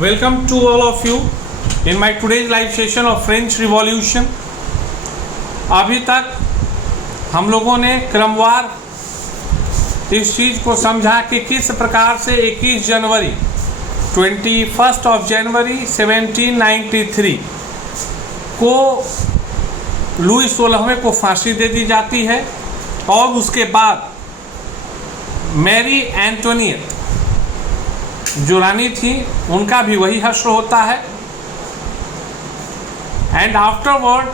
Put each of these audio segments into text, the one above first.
Welcome to all of you in my today's live session of French Revolution. अभी तक हम लोगों ने क्रमवार इस चीज़ को समझा कि किस प्रकार से 21 जनवरी 21 ऑफ जनवरी 1793 को लुई 16वें को फांसी दे दी जाती है और उसके बाद मैरी एंटोनियट जो रानी थी उनका भी वही हश्र होता है। And afterward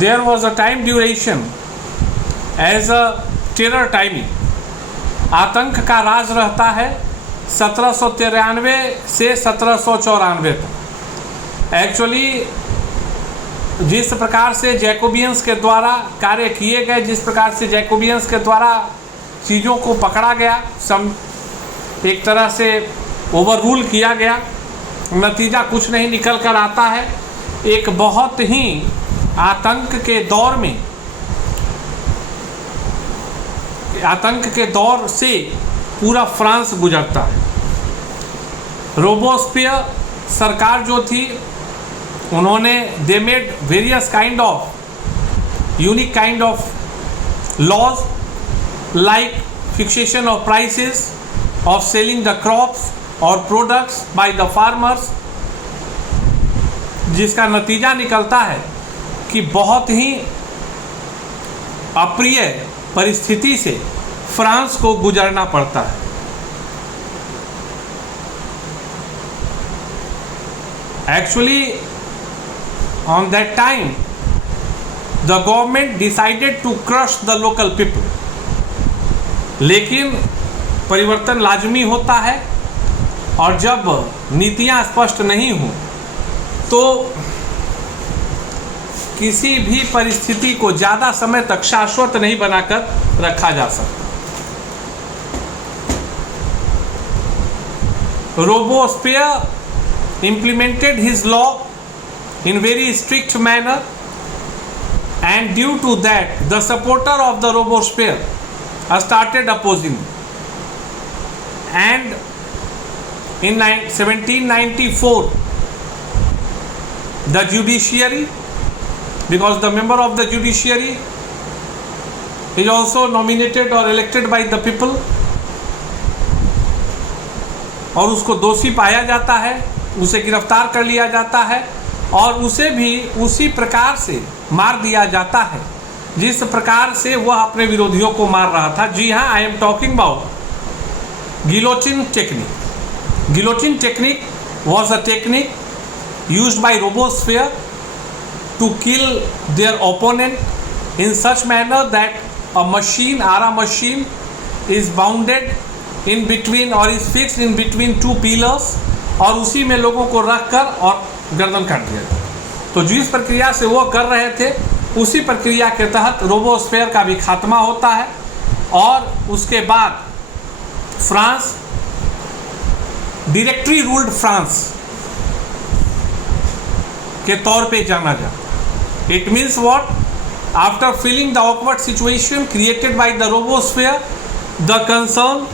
there was a time duration as a terror timing, आतंक का राज रहता है 1793 से 1794 तक। एक्चुअली जिस प्रकार से जैकोबियंस के द्वारा कार्य किए गए, जिस प्रकार से जैकोबियंस के द्वारा चीज़ों को पकड़ा गया, एक तरह से ओवर रूल किया गया, नतीजा कुछ नहीं निकल कर आता है। एक बहुत ही आतंक के दौर से पूरा फ्रांस गुजरता है। रोबोस्पियर सरकार जो थी उन्होंने they made various kind of unique kind of laws like fixation of prices of selling the crops or products by the farmers, जिसका नतीजा निकलता है कि बहुत ही अप्रिय परिस्थिति से फ्रांस को गुजरना पड़ता है। Actually, on that time, the government decided to crush the local people. लेकिन परिवर्तन लाजमी होता है और जब नीतियां स्पष्ट नहीं हों तो किसी भी परिस्थिति को ज़्यादा समय तक शाश्वत नहीं बनाकर रखा जा सकता। रोबोस्पियर implemented his law in very strict manner, and due to that the supporter of the Robespierre started opposing. And in 1794 the judiciary, because the member of the judiciary is also nominated or elected by the people, और उसको दोषी पाया जाता है, उसे गिरफ्तार कर लिया जाता है और उसे भी उसी प्रकार से मार दिया जाता है जिस प्रकार से वह अपने विरोधियों को मार रहा था। जी हाँ, I am talking about guillotine technique. Guillotine technique was a technique used by Robespierre to kill their opponent in such manner that a machine is bounded in between or is fixed in between two pillars और उसी में लोगों को रख कर और गर्दन काट दिया। तो जिस प्रक्रिया से वो कर रहे थे उसी प्रक्रिया के तहत रोबोस्पियर का भी खात्मा होता है और उसके बाद फ्रांस डायरेक्टरी रूल्ड फ्रांस के तौर पे जाना जाता। It means what? After feeling the awkward situation created by the Robespierre, the concern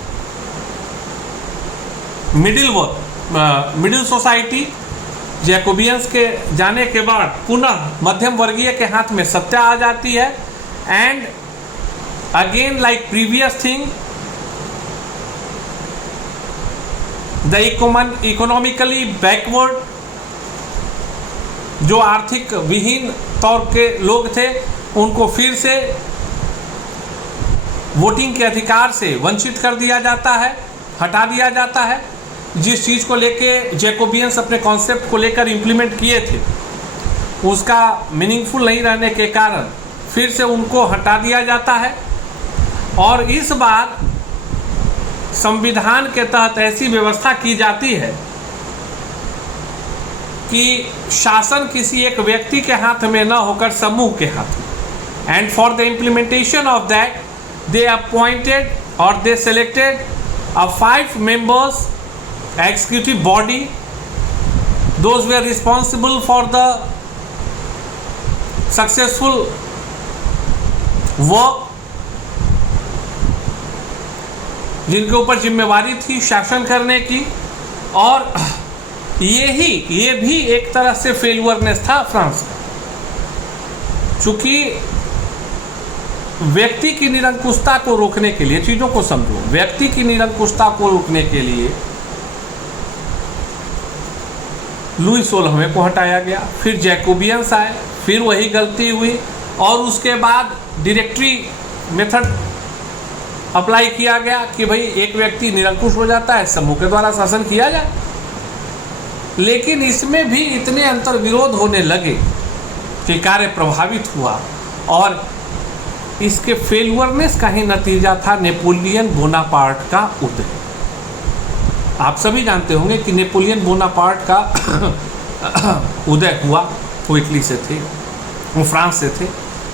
middle society, Jacobins के जाने के बाद पुनः मध्यम वर्गीय के हाथ में सत्ता आ जाती है। And again like previous thing, the economically backward, जो आर्थिक विहीन तौर के लोग थे उनको फिर से वोटिंग के अधिकार से वंचित कर दिया जाता है, हटा दिया जाता है। जिस चीज़ को लेके जैकोबियंस अपने कॉन्सेप्ट को लेकर इम्प्लीमेंट किए थे उसका मीनिंगफुल नहीं रहने के कारण फिर से उनको हटा दिया जाता है। और इस बार संविधान के तहत ऐसी व्यवस्था की जाती है कि शासन किसी एक व्यक्ति के हाथ में न होकर समूह के हाथ में। And for the implementation of that they appointed और दे selected a 5 members executive body. Those were responsible for the successful work, जिनके ऊपर जिम्मेवारी थी शासन करने की। और ये भी एक तरह से फेल्यूरनेस था फ्रांस का, चूंकि व्यक्ति की निरंकुशता को रोकने के लिए, चीजों को समझो, व्यक्ति की निरंकुशता को रोकने के लिए लुई 16वें को हटाया गया, फिर जैकोबियंस आए, फिर वही गलती हुई, और उसके बाद डायरेक्टरी मेथड अप्लाई किया गया कि भाई एक व्यक्ति निरंकुश हो जाता है, समूह के द्वारा शासन किया जाए। लेकिन इसमें भी इतने अंतर विरोध होने लगे कि कार्य प्रभावित हुआ, और इसके फेल्यूरनेस का ही नतीजा था नेपोलियन बोनापार्ट का उदय। आप सभी जानते होंगे कि नेपोलियन बोनापार्ट का उदय हुआ, वो इटली से थे, वो फ्रांस से थे,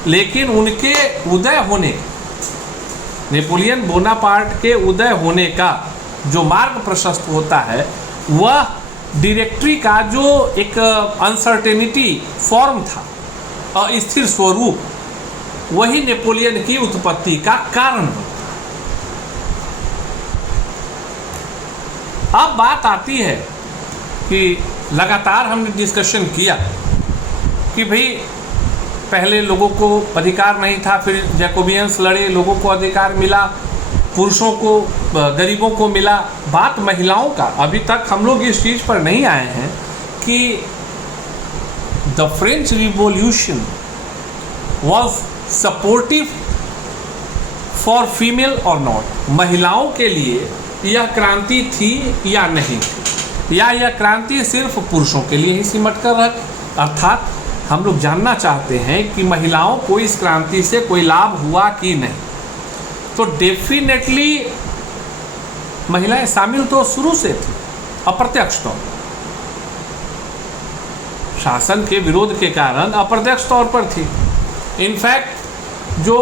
लेकिन उनके उदय होने, नेपोलियन बोनापार्ट के उदय होने का जो मार्ग प्रशस्त होता है, वह डायरेक्टरी का जो एक अनसर्टेनिटी फॉर्म था, अस्थिर स्वरूप, वही नेपोलियन की उत्पत्ति का कारण होता। अब बात आती है कि लगातार हमने डिस्कशन किया कि भाई पहले लोगों को अधिकार नहीं था, फिर जैकोबियंस लड़े, लोगों को अधिकार मिला, पुरुषों को, गरीबों को मिला। बात महिलाओं का, अभी तक हम लोग इस चीज़ पर नहीं आए हैं कि the French revolution was supportive for female और नॉट। महिलाओं के लिए यह क्रांति थी या नहीं थी, या यह क्रांति सिर्फ पुरुषों के लिए ही सिमट कर रख, अर्थात हम लोग जानना चाहते हैं कि महिलाओं को इस क्रांति से कोई लाभ हुआ कि नहीं। तो डेफिनेटली महिलाएं शामिल तो शुरू से थी, अप्रत्यक्ष तौर पर, शासन के विरोध के कारण अप्रत्यक्ष तौर पर थी। इनफैक्ट जो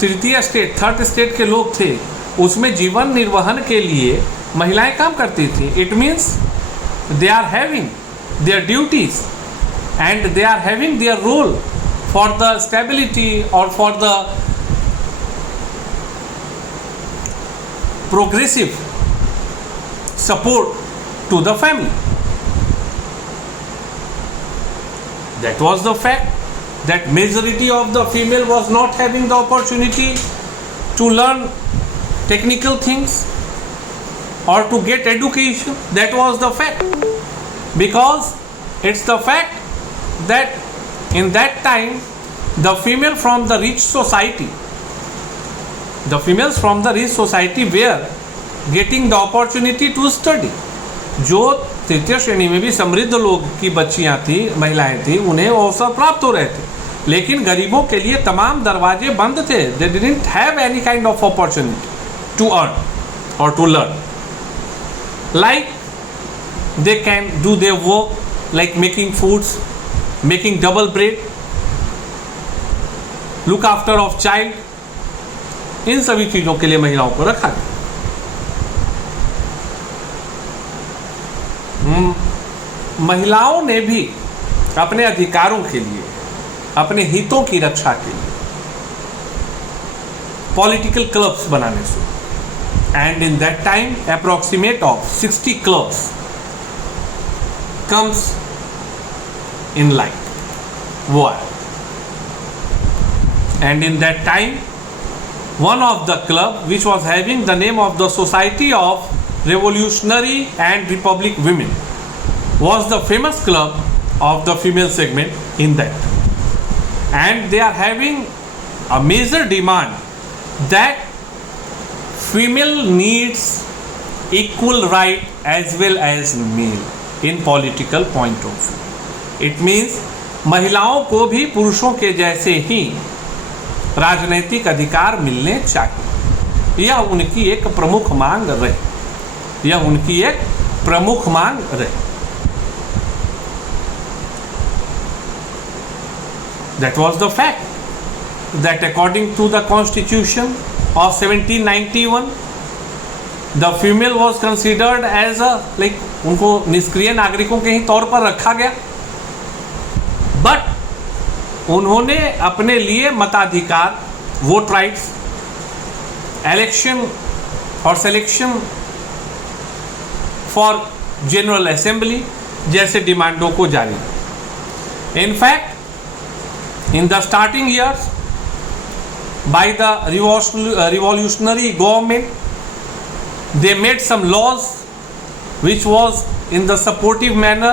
तृतीय स्टेट, थर्ड स्टेट के लोग थे, उसमें जीवन निर्वहन के लिए महिलाएं काम करती थी। It means they are having their duties and they are having their role for the stability or for the progressive support to the family. That was the fact that majority of the female was not having the opportunity to learn technical things or to get education. That was the fact, because it's the fact that in that time the female from the rich society, the females from the rich society were getting the opportunity to study. जो तृतीय श्रेणी में भी समृद्ध लोग की बच्चियां थी, महिलाएं थी, उन्हें अवसर प्राप्त हो रहे थे, लेकिन गरीबों के लिए तमाम दरवाजे बंद थे। They didn't have any kind of opportunity to earn or to learn. Like they can do their work, like making foods, making double bread, look after of child, इन सभी चीजों के लिए महिलाओं को रखा गया। महिलाओं ने भी अपने अधिकारों के लिए, अपने हितों की रक्षा के लिए पॉलिटिकल क्लब्स बनाने शुरू, and in that time approximate of 60 clubs comes in line, war. And in that time, one of the club which was having the name of the Society of Revolutionary and Republic Women was the famous club of the female segment in that. And they are having a major demand that female needs equal right as well as male in political point of view. It means महिलाओं को भी पुरुषों के जैसे ही राजनैतिक अधिकार मिलने चाहिए। यह उनकी एक प्रमुख मांग रही, यह उनकी एक प्रमुख मांग रही। That was the fact that according to the Constitution of 1791, the female was considered as a उनको निष्क्रिय नागरिकों के ही तौर पर रखा गया, बट उन्होंने अपने लिए मताधिकार, वोट राइट्स, इलेक्शन और सिलेक्शन फॉर जनरल असेंबली जैसे डिमांडों को जारी। In fact in the starting years by the revolutionary government they made some laws which was in the supportive manner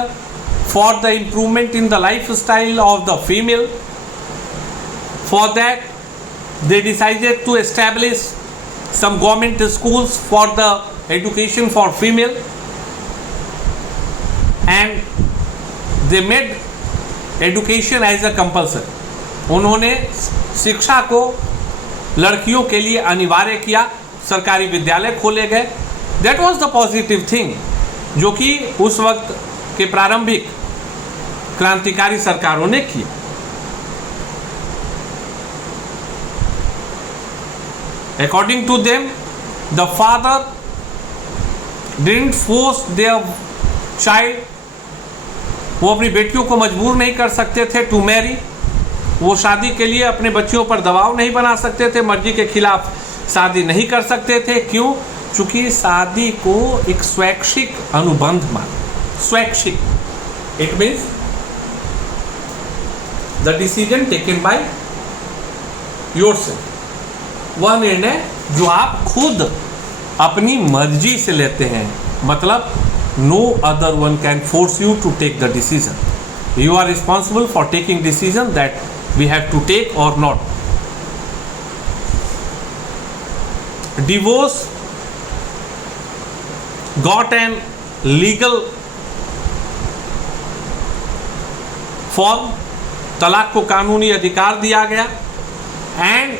for the improvement in the lifestyle of the female. For that, they decided to establish some government schools for the education for female, and they made education as a compulsory. उन्होंने शिक्षा को लड़कियों के लिए अनिवार्य किया, सरकारी विद्यालय खोले गए। That was the positive thing, जो कि उस वक्त के प्रारंभिक क्रांतिकारी सरकारों ने किया। According to them, the father didn't force their child. वो अपनी बेटियों को मजबूर नहीं कर सकते थे टू मैरी। वो शादी के लिए अपने बच्चियों पर दबाव नहीं बना सकते थे, मर्जी के खिलाफ शादी नहीं कर सकते थे। क्यों? चूंकि शादी को एक स्वैच्छिक अनुबंध माना। स्वैच्छिक, it means the decision taken by yourself, वह निर्णय जो आप खुद अपनी मर्जी से लेते हैं। मतलब no other one can force you to take the decision. You are responsible for taking decision that we have to take और not. Divorce got an legal form, तलाक को कानूनी अधिकार दिया गया। And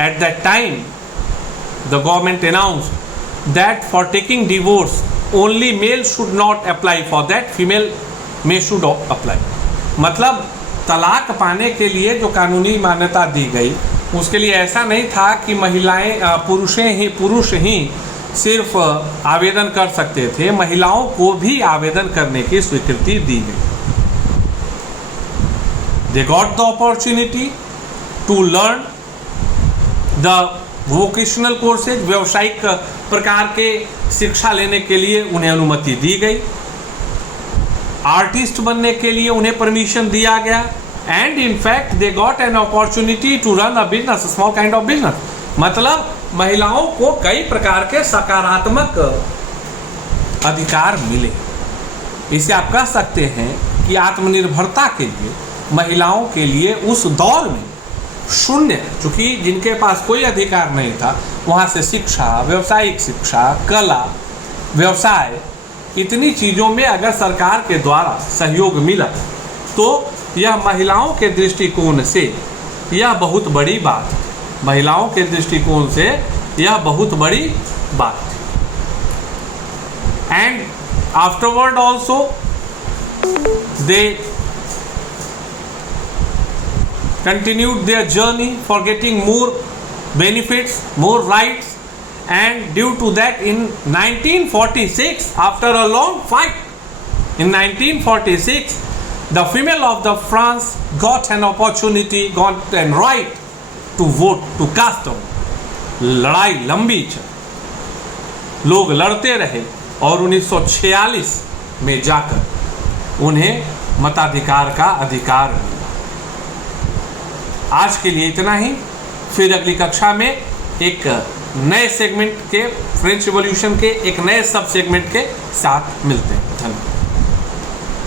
at that time the government announced that for taking divorce only male should not apply, for that female may should apply। मतलब तलाक पाने के लिए जो कानूनी मान्यता दी गई, उसके लिए ऐसा नहीं था कि महिलाएं पुरुष ही सिर्फ आवेदन कर सकते थे, महिलाओं को भी आवेदन करने की स्वीकृति दी गई। They got the opportunity to learn the vocational courses, व्यावसायिक प्रकार के शिक्षा लेने के लिए उन्हें अनुमति दी गई। आर्टिस्ट बनने के लिए उन्हें परमिशन दिया गया। And in fact they got an opportunity to run a business, small kind of business। मतलब महिलाओं को कई प्रकार के सकारात्मक अधिकार मिले। इसे आप कह सकते हैं कि आत्मनिर्भरता के लिए महिलाओं के लिए उस दौर में शून्य, चूंकि जिनके पास कोई अधिकार नहीं था, वहाँ से शिक्षा, व्यावसायिक शिक्षा, कला, व्यवसाय, इतनी चीज़ों में अगर सरकार के द्वारा सहयोग मिला तो यह महिलाओं के दृष्टिकोण से यह बहुत बड़ी बात है। महिलाओं के दृष्टिकोण से यह बहुत बड़ी बात है। And afterward also they continued their journey for getting more benefits, more rights, and due to that in 1946, after a long fight, in 1946 the female of the France got an opportunity, got an right to vote, to cast a vote। लड़ाई लंबी चली, लोग लड़ते रहे और 1946 में जाकर उन्हें मताधिकार का अधिकार मिला। आज के लिए इतना ही, फिर अगली कक्षा में एक नए सेगमेंट के, फ्रेंच रिवॉल्यूशन के एक नए सब सेगमेंट के साथ मिलते हैं। धन्यवाद।